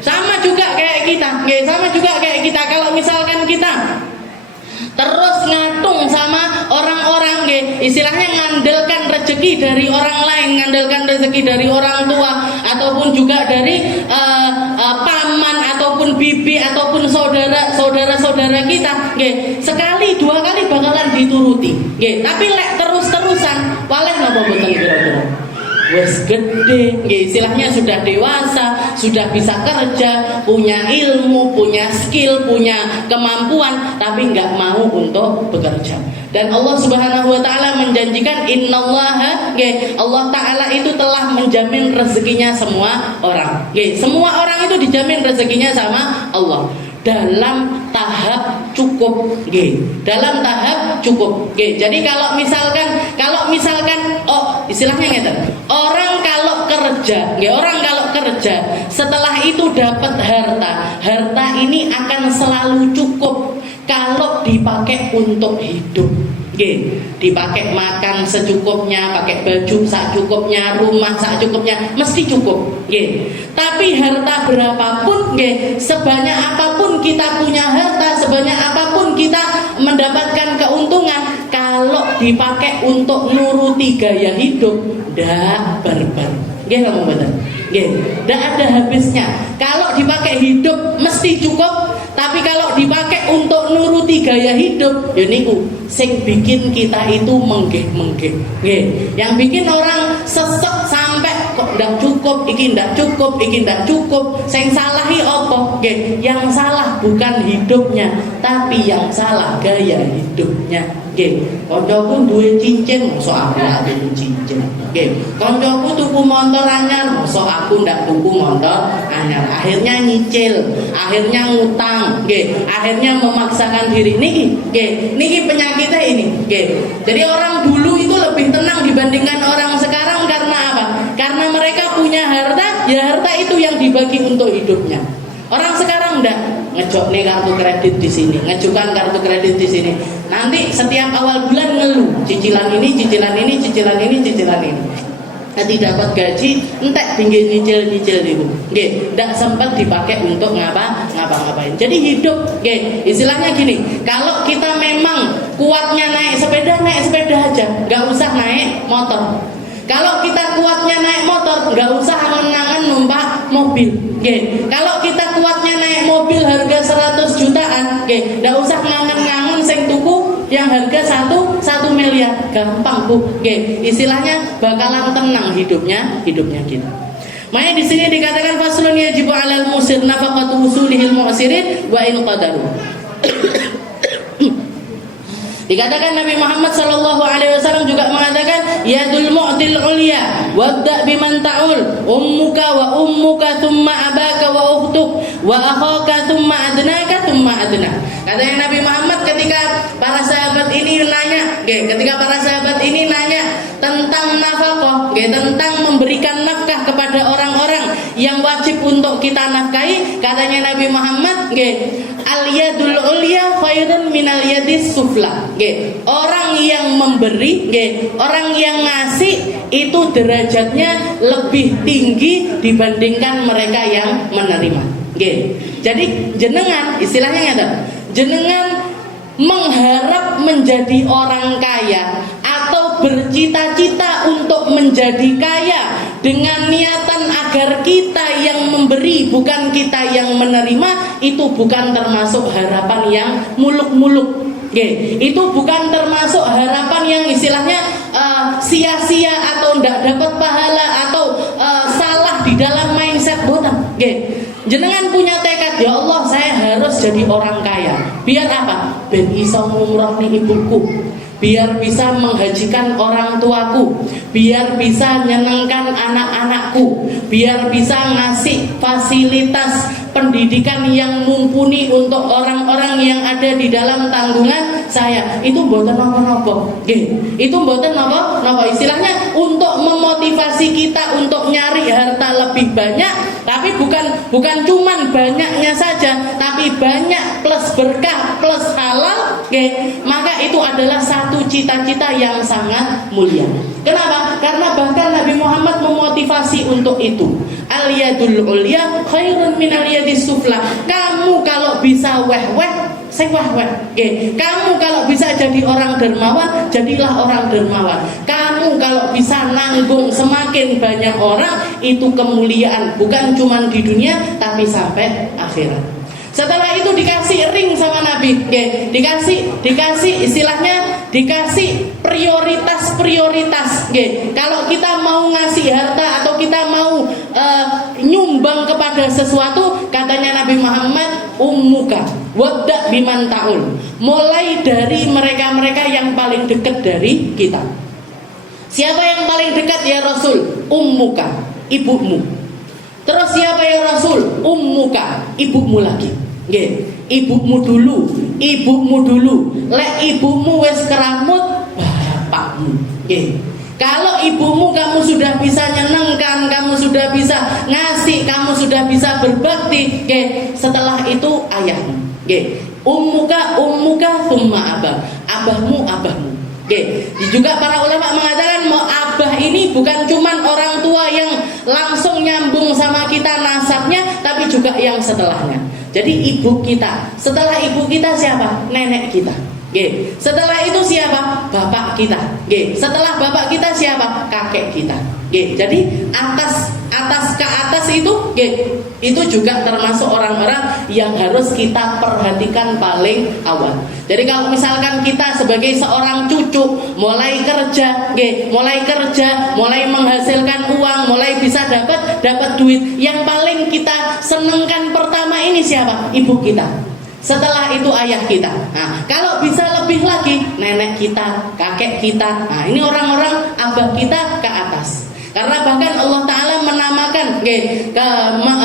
Sama juga kayak kita, sama juga kayak kita. Kalau misalkan kita terus ngatung sama orang-orang, istilahnya ngandalkan rezeki dari orang lain, ngandalkan rezeki dari orang tua, ataupun juga dari paman, ataupun bibi, ataupun saudara-saudara kita, sekali dua kali bakalan dituruti, tapi lek terus-terusan, waleh napa boten kira-kira? Wes gede, istilahnya sudah dewasa, sudah bisa kerja, punya ilmu, punya skill, punya kemampuan, tapi nggak mau untuk bekerja. Dan Allah Subhanahu wa Ta'ala menjanjikan, innallaha, Allah Ta'ala itu telah menjamin rezekinya semua orang. Semua orang itu dijamin rezekinya sama Allah dalam tahap cukup, dalam tahap cukup. Jadi kalau misalkan istilahnya ngeten, orang kalau kerja setelah itu dapat harta ini akan selalu cukup kalau dipakai untuk hidup. Dipakai makan secukupnya, pakai baju secukupnya, rumah secukupnya, mesti cukup. Tapi harta berapapun, sebanyak apapun kita punya harta, sebanyak apapun kita mendapatkan keuntungan, kalau dipakai untuk nuruti gaya hidup, dah barbar. Kamu betul. Dah ada habisnya. Kalau dipakai hidup mesti cukup, tapi kalau dipakai untuk nuruti gaya hidup, ya niku sing bikin kita itu menggeh-menggeh. Yang bikin orang sesek sampai kok ndak cukup, iki ndak cukup, iki ndak cukup. Sing salahi apa? Yang salah bukan hidupnya, tapi yang salah gaya hidupnya. Kancaku duwe cincin, mosok aku ndak duwe cincin. Kancaku tuku motor anyar, mosok aku ndak tuku motor anyar. Akhirnya nyicil, akhirnya ngutang, akhirnya memaksakan diri. Niki penyakitnya ini. Jadi orang dulu itu lebih tenang dibandingkan orang sekarang karena apa? Karena mereka punya harta, ya harta itu yang dibagi untuk hidupnya. Orang sekarang enggak ngejok nih kartu kredit di sini, ngajukan kartu kredit di sini. Nanti setiap awal bulan ngeluh, cicilan ini, cicilan ini, cicilan ini, cicilan ini. Nanti dapat gaji, entek pinggir nyicil-nyicil itu, tidak sempat dipakai untuk ngapa-ngapain. Jadi hidup, istilahnya gini, kalau kita memang kuatnya naik sepeda aja, nggak usah naik motor. Kalau kita kuatnya naik motor, nggak usah angen-angen numpak mobil. Kalau kita kuatnya naik mobil harga 100 jutaan, nggak usah ngangen-ngangen sing tuku yang harga 1 miliar, gampang Bu. Istilahnya bakalan tenang hidupnya gini. Makanya di sini dikatakan faslun yajibu 'alal musir nafaqatu usulihil mu'sirin wa in qadaru. Dikatakan Nabi Muhammad SAW juga mengatakan yadul mu'til ulya wabda biman ta'ul ummuka wa ummuka thumma abaka wa ukhtuk wa akhaka thumma adnaka thumma adna. Katanya Nabi Muhammad ketika para sahabat ini nanya tentang nafkah, tentang memberikan nafkah kepada orang-orang yang wajib untuk kita nafkahi, katanya Nabi Muhammad, al yadul ulya khairun minal yadis sufla. Orang yang memberi, orang yang ngasih itu derajatnya lebih tinggi dibandingkan mereka yang menerima. Jadi jenengan istilahnya jenengan mengharap menjadi orang kaya atau bercita-cita untuk menjadi kaya dengan niatan agar kita yang memberi bukan kita yang menerima, itu bukan termasuk harapan yang muluk-muluk. Itu bukan termasuk harapan yang istilahnya sia-sia atau tidak dapat pahala atau salah di dalam mindset boten. Jenengan punya tekad, ya Allah saya harus jadi orang kaya. Biar apa? Ben iso ngumrohni ibuku, biar bisa menghajikan orang tuaku, biar bisa nyenengkan anak-anakku, biar bisa ngasih fasilitas pendidikan yang mumpuni untuk orang-orang yang ada di dalam tanggungan saya. Itu mboten napa-napa. Itu mboten napa-napa. Istilahnya untuk memotivasi kita untuk nyari harta lebih banyak, tapi bukan cuman banyaknya saja, tapi banyak plus berkah plus halal. Maka itu adalah satu cita-cita yang sangat mulia. Kenapa? Karena bahkan Nabi Muhammad memotivasi untuk itu. Al yadul ulya khairun minal yadis sufla. Kamu kalau bisa weh-weh, sing weh-weh. Kamu kalau bisa jadi orang dermawan, jadilah orang dermawan. Kamu kalau bisa nanggung semakin banyak orang, itu kemuliaan, bukan cuma di dunia tapi sampai akhirat. Setelah itu dikasih ring sama Nabi, dikasih istilahnya dikasih prioritas. Kalau kita mau ngasih harta atau kita mau nyumbang kepada sesuatu, katanya Nabi Muhammad, ummuka wabda biman ta'ul. Mulai dari mereka-mereka yang paling dekat dari kita. Siapa yang paling dekat ya Rasul? Ummuka, ibumu. Terus siapa ya Rasul? Ummuka, ibumu lagi. Ibumu dulu. Lek ibumu wis keramut, bapakmu. Kalau ibumu kamu sudah bisa nyenengkan, kamu sudah bisa ngasih, kamu sudah bisa berbakti, setelah itu ayahmu. Ummuka thumma abahmu. Juga para ulama mengatakan abah ini bukan cuman orang tua yang langsung nyambung sama kita nasabnya, tapi juga yang setelahnya. Jadi ibu kita, setelah ibu kita siapa? Nenek kita. Setelah itu siapa? Bapak kita. Setelah bapak kita siapa? Kakek kita. Jadi atas ke atas itu juga termasuk orang-orang yang harus kita perhatikan paling awal. Jadi kalau misalkan kita sebagai seorang cucu mulai kerja, mulai menghasilkan uang, mulai bisa dapat duit, yang paling kita senengkan pertama ini siapa? Ibu kita. Setelah itu ayah kita. Nah, kalau bisa lebih lagi nenek kita, kakek kita. Nah, ini orang-orang abah kita ke atas. Karena bahkan Allah Ta'ala menamakan,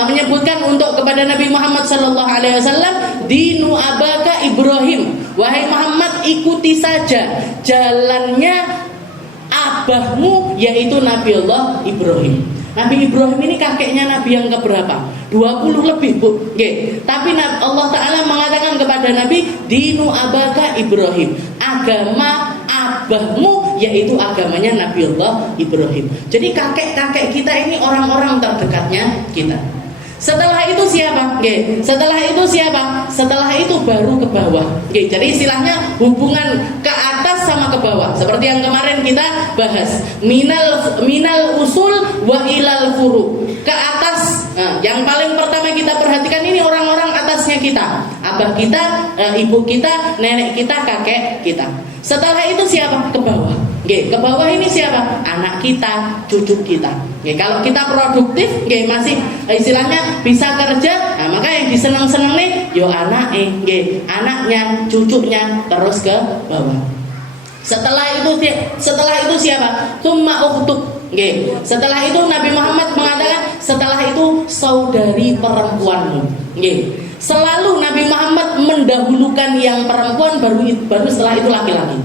menyebutkan untuk kepada Nabi Muhammad SAW, dinu abaka Ibrahim. Wahai Muhammad, ikuti saja jalannya abahmu, yaitu Nabi Allah Ibrahim. Nabi Ibrahim ini kakeknya Nabi yang keberapa? 20 lebih Bu. Tapi Allah Ta'ala mengatakan kepada Nabi, dinu abaka Ibrahim, agama abahmu yaitu agamanya Nabiullah Ibrahim. Jadi kakek-kakek kita ini orang-orang terdekatnya kita. Setelah itu siapa? Oke. Setelah itu siapa? Setelah itu baru ke bawah. Oke. Jadi istilahnya hubungan ke atas sama ke bawah. Seperti yang kemarin kita bahas, minal usul wa ilal furu. Ke atas. Nah, yang paling pertama kita perhatikan ini orang-orang atasnya kita. Abah kita, ibu kita, nenek kita, kakek kita. Setelah itu siapa? Ke bawah. Oke, ke bawah ini siapa? Anak kita, cucu kita. Oke, kalau kita produktif, oke, masih istilahnya bisa kerja, nah maka yang diseneng-seneng nih, yo anaknya, oke, anaknya, cucunya, terus ke bawah. Setelah itu siapa? Tsumma ukhtuk. Oke, setelah itu Nabi Muhammad mengatakan, setelah itu saudari perempuanmu. Oke. Selalu Nabi Muhammad mendahulukan yang perempuan, baru setelah itu laki-laki.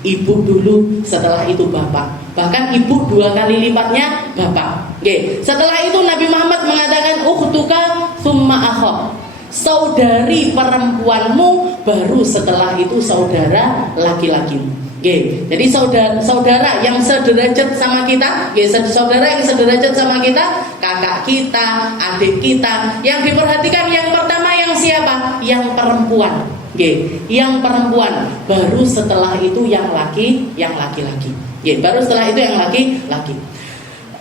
Ibu dulu, setelah itu bapak. Bahkan ibu 2 kali lipatnya bapak. Oke. Setelah itu Nabi Muhammad mengatakan ukhtuka tsumma akhak. Saudari perempuanmu, baru setelah itu saudara laki-lakimu. Oke. Jadi saudara yang sederajat sama kita, saudara yang sederajat sama kita, kakak kita, adik kita. Yang diperhatikan yang pertama yang siapa? Yang perempuan. Oke, yang perempuan, baru setelah itu yang laki-laki. Oke, baru setelah itu yang laki-laki.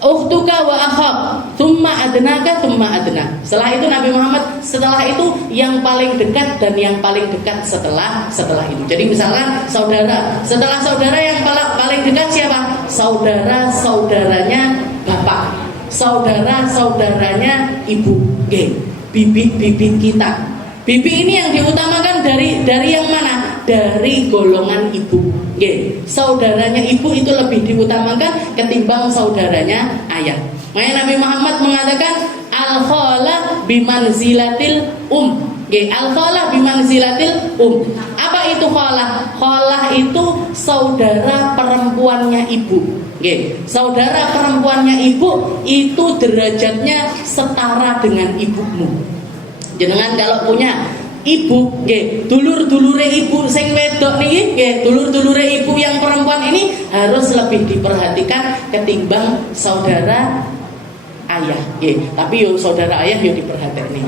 Ukhtuka wa akhak, tsumma adnaka, tsumma adna. Setelah itu Nabi Muhammad, setelah itu yang paling dekat dan yang paling dekat setelah itu. Jadi misalkan saudara, setelah saudara yang paling dekat siapa? Saudara-saudaranya bapak, saudara-saudaranya ibu. Oke, bibi-bibi kita. Bibi ini yang diutamakan dari yang mana? Dari golongan ibu. Oke, saudaranya ibu itu lebih diutamakan ketimbang saudaranya ayah. Makanya Nabi Muhammad mengatakan al-khala bimanzilatil Oke, al-khala bimanzilatil Apa itu khala? Khala itu saudara perempuannya ibu. Oke, saudara perempuannya ibu itu derajatnya setara dengan ibumu. Jenengan kalau punya ibu, dulur-dulure ibu sing wedok niki, dulur-dulure ibu yang perempuan ini harus lebih diperhatikan ketimbang saudara ayah. Tapi yo saudara ayah yo diperhatikan nih.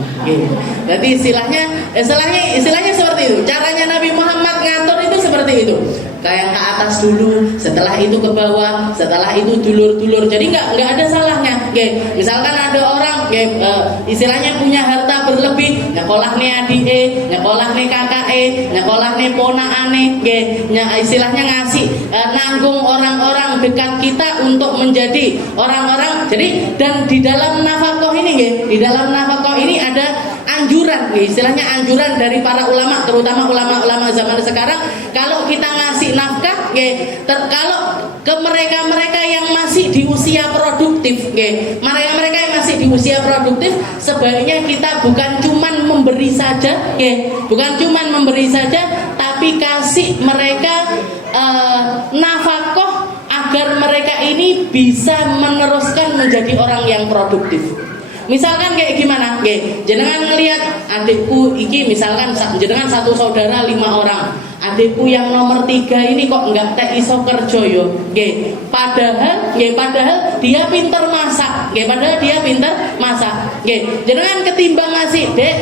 Jadi istilahnya seperti itu. Caranya Nabi Muhammad ngatur itu seperti itu. Kayak ke atas dulu, setelah itu ke bawah, setelah itu dulur-dulur. Jadi nggak ada salahnya. Misalkan ada orang, istilahnya punya harta berlebih, nyekolah nih adike, nyekolah nih kakake, nyekolah nih ponakane, istilahnya ngasih nanggung orang-orang dekat kita untuk menjadi orang-orang. Jadi dan di dalam nafkah ini ada anjuran, istilahnya anjuran dari para ulama, terutama ulama-ulama zaman sekarang, kalau kita ngasih nafkah, kalau ke mereka-mereka yang masih di usia produktif, mereka-mereka yang masih di usia produktif, sebaiknya kita bukan cuman memberi saja, tapi kasih mereka nafkah agar mereka ini bisa meneruskan menjadi orang yang produktif. Misalkan kayak gimana? Jenengan ngelihat adikku iki, misalkan jenengan satu saudara 5 orang. Adikku yang nomor 3 ini kok enggak teh iso kerja yo. Padahal dia pinter masak. Jenengan ketimbang ngasih, Dek,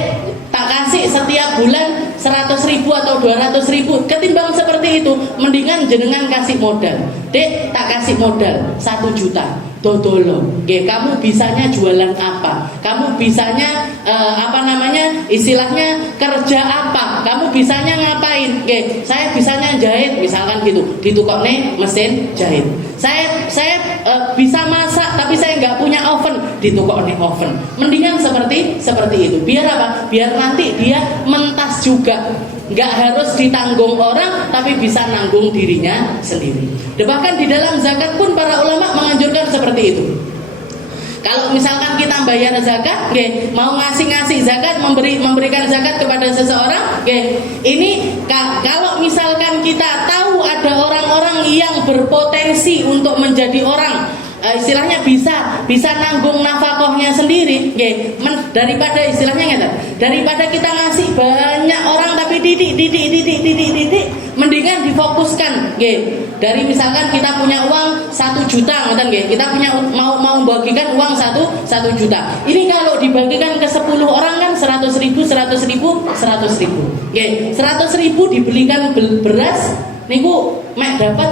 tak kasih setiap bulan 100.000 atau 200.000, ketimbang seperti itu, mendingan jenengan kasih modal. Dek, tak kasih modal 1 juta. Dodolo, kamu bisanya jualan apa? Kamu bisanya istilahnya kerja apa? Kamu bisanya ngapain? Saya bisanya jahit, misalkan gitu. Ditukokne mesin jahit. Saya bisa masak, tapi saya nggak punya oven. Ditukokne oven. Mendingan seperti itu. Biar apa? Biar nanti dia mentas juga. Nggak harus ditanggung orang, tapi bisa nanggung dirinya sendiri. Bahkan di dalam zakat pun para ulama menganjurkan seperti itu. Kalau misalkan kita bayar zakat, mau ngasih zakat, memberikan zakat kepada seseorang, ini kalau misalkan kita tahu ada orang-orang yang berpotensi untuk menjadi orang istilahnya bisa nanggung nafkahnya sendiri, nggih. Daripada istilahnya daripada kita ngasih banyak orang tapi titik, mendingan difokuskan, nggih. Dari misalkan kita punya uang 1 juta, ngoten nggih. Kita punya mau bagikan uang 1 juta. Ini kalau dibagikan ke 10 orang kan 100.000, 100.000. Nggih, 100.000 dibelikan beras niku mek dapat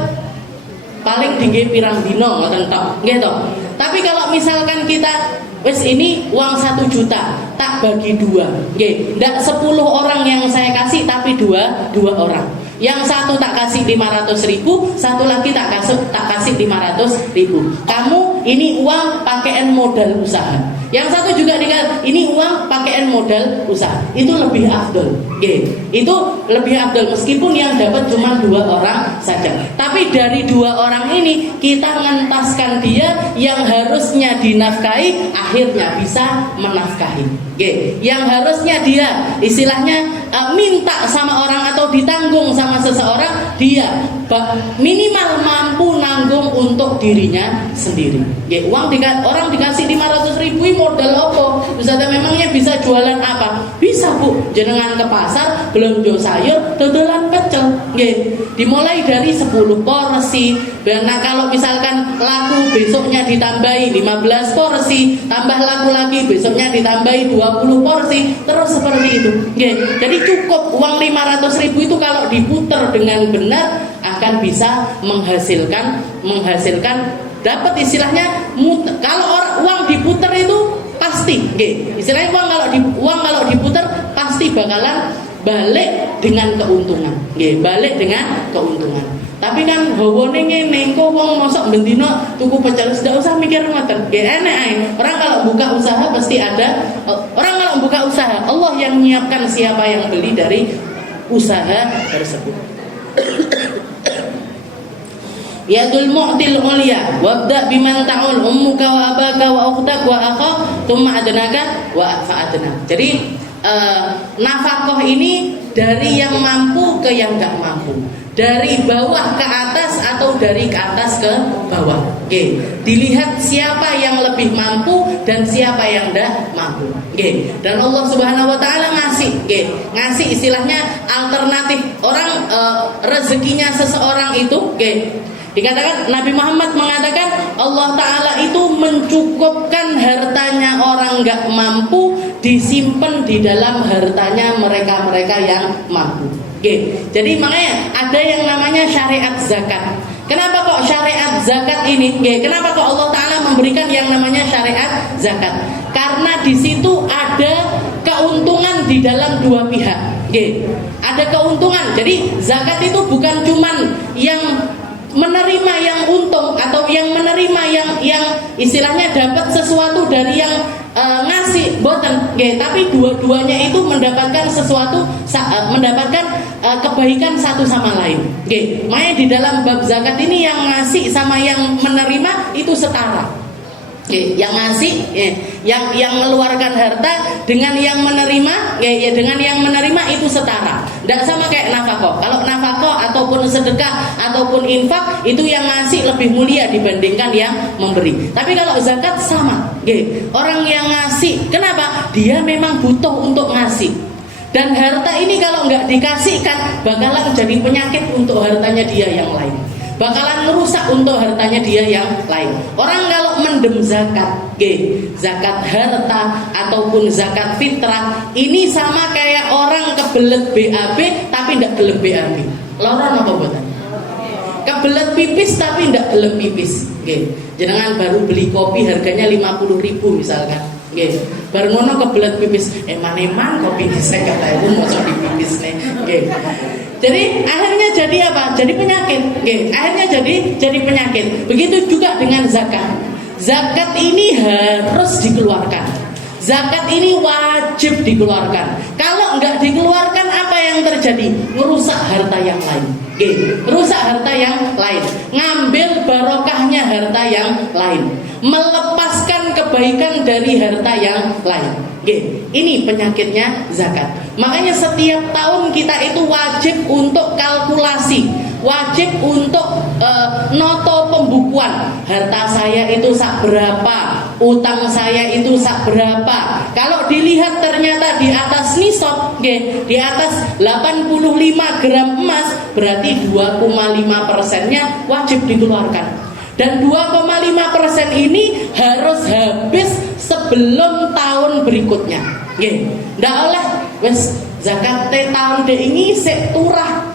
paling tinggi pirang dino ngoten tok, nggih toh. Tapi kalau misalkan kita wis ini uang 1 juta tak bagi 2, nggih. Ndak 10 orang yang saya kasih tapi 2 orang. Yang satu tak kasih 500.000, satu lagi tak kasih 500.000. Kamu ini uang pakaian modal usaha. Yang satu juga dikasih ini uang pakaian modal usaha. Itu lebih afdol. Okay. Itu lebih afdol meskipun yang dapat cuma 2 orang saja. Tapi dari 2 orang ini kita mengentaskan dia yang harusnya dinafkahi akhirnya bisa menafkahi. Okay. Yang harusnya dia istilahnya minta sama orang atau ditanggung sama seseorang, dia minimal mampu nanggung untuk dirinya sendiri. Okay. Orang dikasih 500.000 modal apa? Ustaz, memangnya bisa jualan apa? Bisa Bu, jenengan ke pasar belanja sayur, dodolan pecel. Nggih. Dimulai dari 10 porsi. Nah, kalau misalkan laku besoknya ditambahi 15 porsi, tambah laku lagi besoknya ditambahi 20 porsi, terus seperti itu. Nggih. Jadi cukup uang 500.000 itu kalau diputar dengan benar akan bisa menghasilkan dapat istilahnya kalau uang diputar itu pasti, nggih. Istilahnya uang kalau diputar pasti bakalan balik dengan keuntungan, nggih, balik dengan keuntungan. Tapi kan hawane ngene, engko wong mosok bendina tuku pecel, ndak usah mikir ngoten. Nggih, enek ae. Orang kalau buka usaha pasti ada, orang kalau buka usaha Allah yang menyiapkan siapa yang beli dari usaha tersebut. Yadul mu'til ulia wabda biman ta'ul ummuka wa abaka wa ukhtak wa akhak thumma adnaka wa fa'adna. Jadi nafkah ini dari yang mampu ke yang enggak mampu, dari bawah ke atas atau dari ke atas ke bawah. Oke, dilihat siapa yang lebih mampu dan siapa yang enggak mampu. Oke, dan Allah Subhanahu wa taala ngasih istilahnya alternatif. Orang rezekinya seseorang itu, dikatakan Nabi Muhammad mengatakan Allah Ta'ala itu mencukupkan hartanya orang gak mampu disimpan di dalam hartanya mereka-mereka yang mampu. Jadi makanya ada yang namanya syariat zakat. Kenapa kok syariat zakat ini? Kenapa kok Allah Ta'ala memberikan yang namanya syariat zakat? Karena di situ ada keuntungan di dalam dua pihak. Ada keuntungan. Jadi zakat itu bukan cuman yang menerima yang untung atau yang menerima yang istilahnya dapat sesuatu dari yang ngasih boten, tapi dua-duanya itu mendapatkan sesuatu, mendapatkan kebaikan satu sama lain. Makanya di dalam bab zakat ini yang ngasih sama yang menerima itu setara. Yang ngasih, yang mengeluarkan harta dengan yang menerima, dengan yang menerima itu setara. Tidak sama kayak nafkah. Kalau nafkah ataupun sedekah ataupun infak itu yang ngasih lebih mulia dibandingkan yang memberi. Tapi kalau zakat sama, orang yang ngasih, kenapa? Dia memang butuh untuk ngasih. Dan harta ini kalau nggak dikasihkan bakalan jadi penyakit untuk hartanya dia yang lain. Bakalan merusak untuk hartanya dia yang lain. Orang kalau mendem zakat, zakat harta ataupun zakat fitrah, ini sama kayak orang kebelet BAB tapi tidak gelem BAB. Loron apa buatan? Kebelet pipis tapi tidak gelem pipis. Jenengan baru beli kopi harganya 50.000 misalkan. Baru ngono kebelet pipis, eman kopi saya kata ibu mau dipipis nih. Jadi akhirnya jadi apa? Jadi penyakit. Akhirnya jadi penyakit. Begitu juga dengan zakat. Zakat ini harus dikeluarkan. Zakat ini wajib dikeluarkan. Kalau enggak dikeluarkan apa yang terjadi? Merusak harta yang lain. Merusak harta yang lain. Ngambil barokahnya harta yang lain. Melepaskan kebaikan dari harta yang lain. Ini penyakitnya zakat. Makanya setiap tahun kita itu wajib untuk kalkulasi wajib untuk noto pembukuan. Harta saya itu sak berapa, utang saya itu sak berapa. Kalau dilihat ternyata di atas nisab, di atas 85 gram emas, berarti 2,5%-nya wajib dikeluarkan. Dan 2,5% ini harus habis sebelum tahun berikutnya. Ndak oleh wis zakat tahun ini sik turah.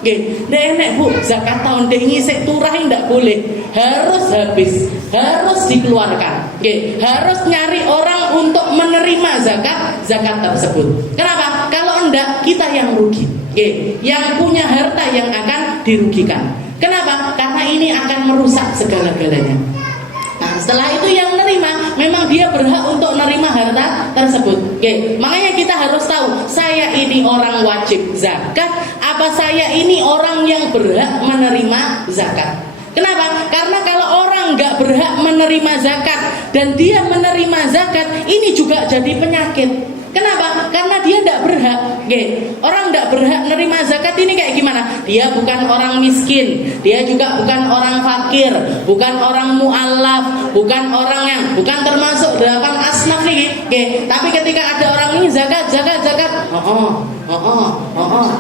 Nek Bu, zakat tahun ini sik turah ndak boleh. Harus habis, harus dikeluarkan. Harus nyari orang untuk menerima zakat tersebut. Kenapa? Kalau enggak, kita yang rugi. Yang punya harta yang akan dirugikan. Kenapa? Karena ini akan merusak segala-galanya. Nah, setelah itu yang menerima, memang dia berhak untuk menerima harta tersebut. Makanya kita harus tahu, saya ini orang wajib zakat, apa saya ini orang yang berhak menerima zakat. Kenapa? Karena kalau orang nggak berhak menerima zakat dan dia menerima zakat, ini juga jadi penyakit. Kenapa? Karena dia tidak berhak. Orang tidak berhak menerima zakat ini kayak gimana? Dia bukan orang miskin, dia juga bukan orang fakir, bukan orang mu'allaf, bukan orang yang bukan termasuk 8 asnaf nih. Tapi ketika ada orang ini zakat,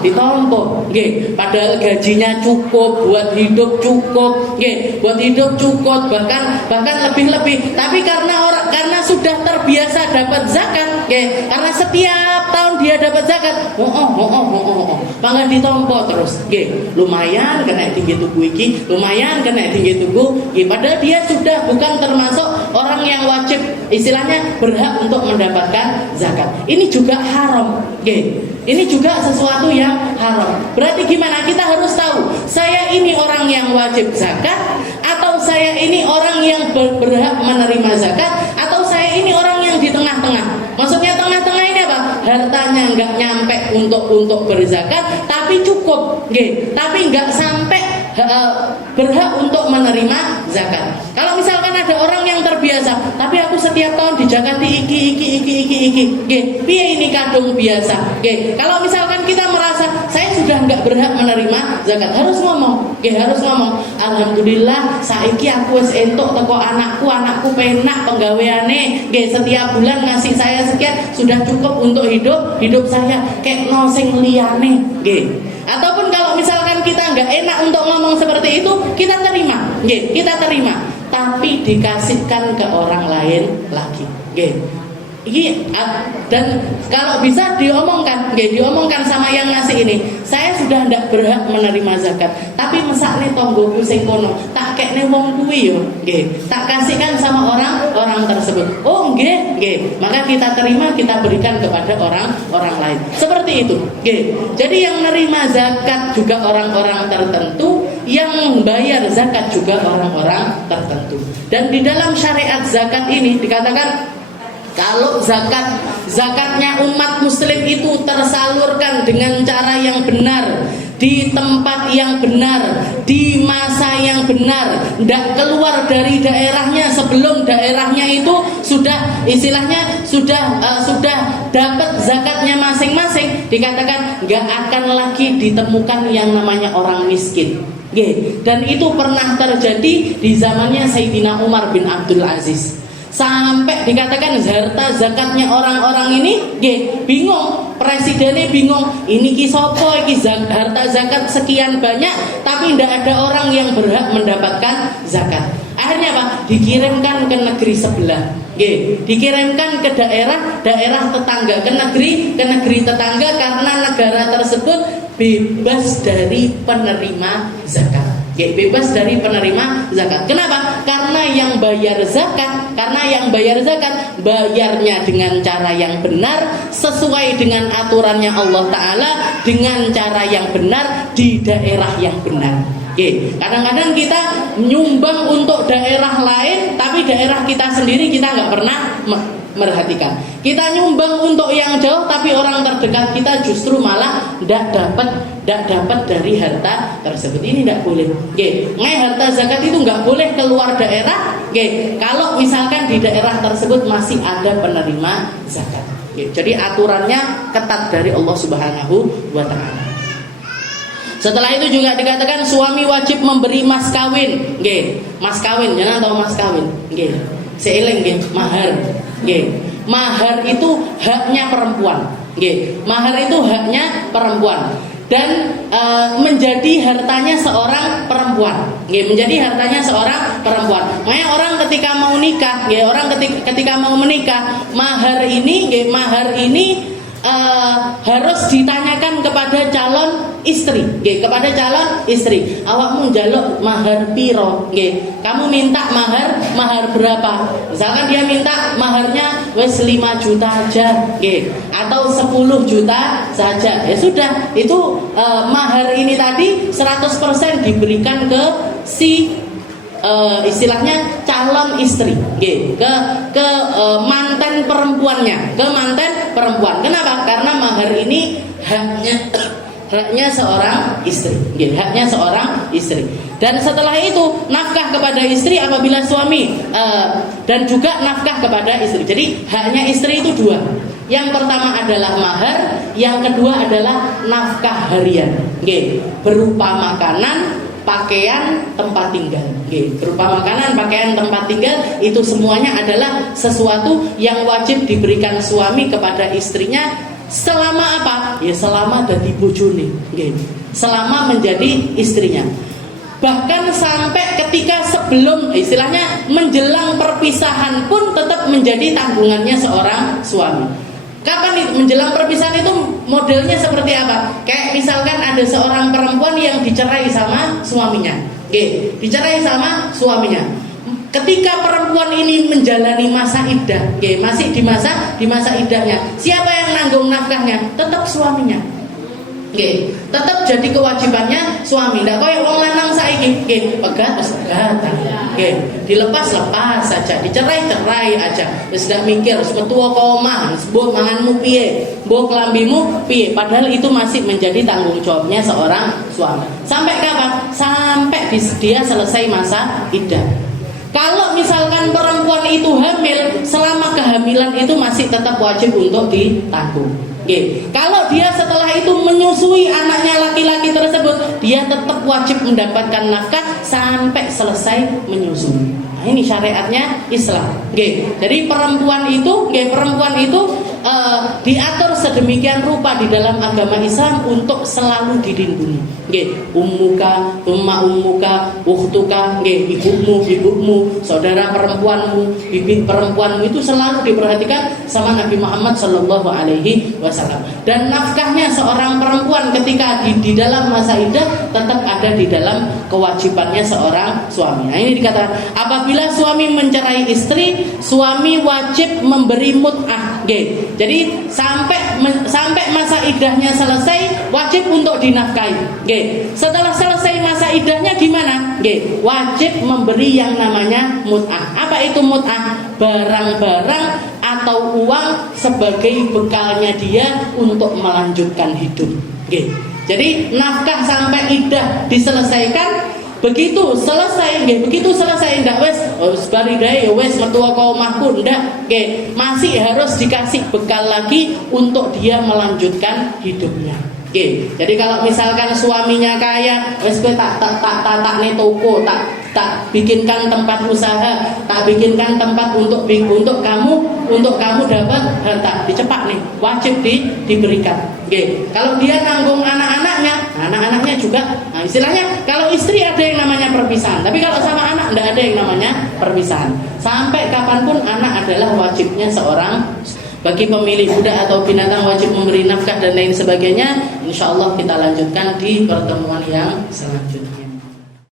ditompo. Padahal gajinya cukup buat hidup cukup, buat hidup cukup bahkan lebih. Tapi karena sudah terbiasa dapat zakat, karena setiap tahun dia dapat zakat, maka ditompo terus. Lumayan kena tinggi tubuh iki, lumayan kena tinggi tubuh. Padahal dia sudah bukan termasuk orang yang wajib, istilahnya berhak untuk mendapatkan zakat. Ini juga haram. Ini juga sesuatu yang haram. Berarti gimana? Kita harus tahu, saya ini orang yang wajib zakat, atau saya ini orang yang berhak menerima zakat, atau saya ini orang yang di tengah-tengah. Maksudnya tengah-tengah ini apa? Hartanya nggak nyampe untuk berzakat, tapi cukup, tapi nggak sampai berhak untuk menerima zakat. Kalau misalkan ada orang yang terbiasa, tapi aku setiap tahun dijakati iki, piye ini kadung biasa. Kalau misalkan kita merasa saya sudah nggak berhak menerima zakat, harus ngomong, alhamdulillah saiki aku wis entuk teko anakku penak penggaweane, setiap bulan ngasih saya sekian, sudah cukup untuk hidup saya, kayak no sing liyane. Ataupun kalau misalkan kita nggak enak untuk ngomong seperti itu, kita terima, tapi dikasihkan ke orang lain lagi. Dan kalau bisa diomongkan sama yang ngasih ini, saya sudah tidak berhak menerima zakat, tapi mesakne tonggoku sing kono tak kekne wong kuwi yo, tak kasihkan sama orang tersebut. Oh nggih, maka kita terima, kita berikan kepada orang lain. Seperti itu. Jadi yang menerima zakat juga orang-orang tertentu, yang membayar zakat juga orang-orang tertentu. Dan di dalam syariat zakat ini dikatakan, kalau zakatnya umat muslim itu tersalurkan dengan cara yang benar, di tempat yang benar, di masa yang benar, tidak keluar dari daerahnya sebelum daerahnya itu sudah istilahnya sudah dapat zakatnya masing-masing, dikatakan nggak akan lagi ditemukan yang namanya orang miskin. Dan itu pernah terjadi di zamannya Sayyidina Umar bin Abdul Aziz. Sampai dikatakan harta zakatnya orang-orang ini bingung, presidennya bingung, ini ki sopo iki harta zakat sekian banyak tapi tidak ada orang yang berhak mendapatkan zakat. Akhirnya apa? Dikirimkan ke negeri sebelah, dikirimkan ke daerah tetangga, ke negeri tetangga, karena negara tersebut bebas dari penerima zakat. Bebas dari penerima zakat. Kenapa? Karena yang bayar zakat bayarnya dengan cara yang benar, sesuai dengan aturannya Allah Ta'ala, dengan cara yang benar, di daerah yang benar. Kadang-kadang kita nyumbang untuk daerah lain, tapi daerah kita sendiri kita nggak pernah merhatikan. Kita nyumbang untuk yang jauh, tapi orang terdekat kita justru malah tidak dapat dari harta tersebut. Ini tidak boleh. Harta zakat itu nggak boleh keluar daerah. Kalau misalkan di daerah tersebut masih ada penerima zakat. Jadi aturannya ketat dari Allah Subhanahu wa Ta'ala. Setelah itu juga dikatakan suami wajib memberi mas kawin, nggih. Mas kawin, jangan tahu mas kawin, nggih. Seeling nggih, mahar, nggih. Mahar itu haknya perempuan, nggih. Mahar itu haknya perempuan dan menjadi hartanya seorang perempuan, nggih. Menjadi hartanya seorang perempuan. Makanya orang ketika mau nikah, nggih, orang ketika mau menikah, mahar ini, nggih, mahar ini harus ditanyakan kepada calon istri, nggih, kepada calon istri. Awakmu njaluk mahar piro, nggih? Kamu minta mahar berapa? Misalkan dia minta maharnya wes 5 juta aja, nggih, atau 10 juta saja. Ya sudah, itu mahar ini tadi 100% diberikan ke si istilahnya calon istri, ke mantan perempuannya, ke mantan perempuan. Kenapa? Karena mahar ini haknya seorang istri, haknya seorang istri. Dan setelah itu nafkah kepada istri apabila suami dan juga nafkah kepada istri. Jadi haknya istri itu dua. Yang pertama adalah mahar, yang kedua adalah nafkah harian, berupa makanan, pakaian, tempat tinggal, berupa makanan, pakaian, tempat tinggal. Itu semuanya adalah sesuatu yang wajib diberikan suami kepada istrinya. Selama apa? Ya selama dadi bojone, selama menjadi istrinya. Bahkan sampai ketika sebelum istilahnya menjelang perpisahan pun tetap menjadi tanggungannya seorang suami. Kapan itu menjelang perpisahan itu modelnya seperti apa? Kayak misalkan ada seorang perempuan yang dicerai sama suaminya, dicerai sama suaminya. Ketika perempuan ini menjalani masa iddah, masih di masa iddahnya, siapa yang nanggung nafkahnya? Tetap suaminya. Tetap jadi kewajibannya suami. Ndak koyo wong lanang saiki, pegat wis pegat. Dilepas saja, dicerai aja. Wis ndak mikir wis metu kok omah, mbok manganmu piye, mbok klambimu piye. Padahal itu masih menjadi tanggung jawabnya seorang suami. Sampai kapan? Sampai dia selesai masa iddah. Kalau misalkan perempuan itu hamil, selama kehamilan itu masih tetap wajib untuk ditanggung. Kalau dia setelah itu menyusui anaknya laki-laki tersebut, dia tetap wajib mendapatkan nafkah sampai selesai menyusui. Nah, ini syariatnya Islam. Jadi perempuan itu diatur sedemikian rupa di dalam agama Islam untuk selalu dilindungi. Ummuka, umma ummuka, ukhtuka, ibumu, saudara perempuanmu, bibi perempuanmu itu selalu diperhatikan sama Nabi Muhammad sallallahu alaihi wasallam. Dan nafkahnya seorang perempuan ketika di dalam masa iddah tetap ada di dalam kewajibannya seorang suami. Nah, ini dikatakan apabila suami mencerai istri, suami wajib memberi mut'ah. Jadi sampai masa iddahnya selesai wajib untuk dinafkahi. Setelah selesai masa iddahnya gimana? Wajib memberi yang namanya mut'ah. Apa itu mut'ah? Barang-barang atau uang sebagai bekalnya dia untuk melanjutkan hidup. Jadi nafkah sampai iddah diselesaikan. Begitu selesai ndak wes bari gawe wes metu ka omahku ndak, masih harus dikasih bekal lagi untuk dia melanjutkan hidupnya. Jadi kalau misalkan suaminya kaya, wes kowe tak tatakne toko, tak bikinkan tempat usaha, tak bikinkan tempat untuk kamu dapat harta, dicepak nih, wajib diberikan. Kalau dia nanggung anak-anaknya juga. Nah, istilahnya kalau istri ada yang namanya perpisahan, tapi kalau sama anak tidak ada yang namanya perpisahan. Sampai kapanpun anak adalah wajibnya seorang. Bagi pemilik budak atau binatang wajib memberi nafkah dan lain sebagainya. Insya Allah kita lanjutkan di pertemuan yang selanjutnya.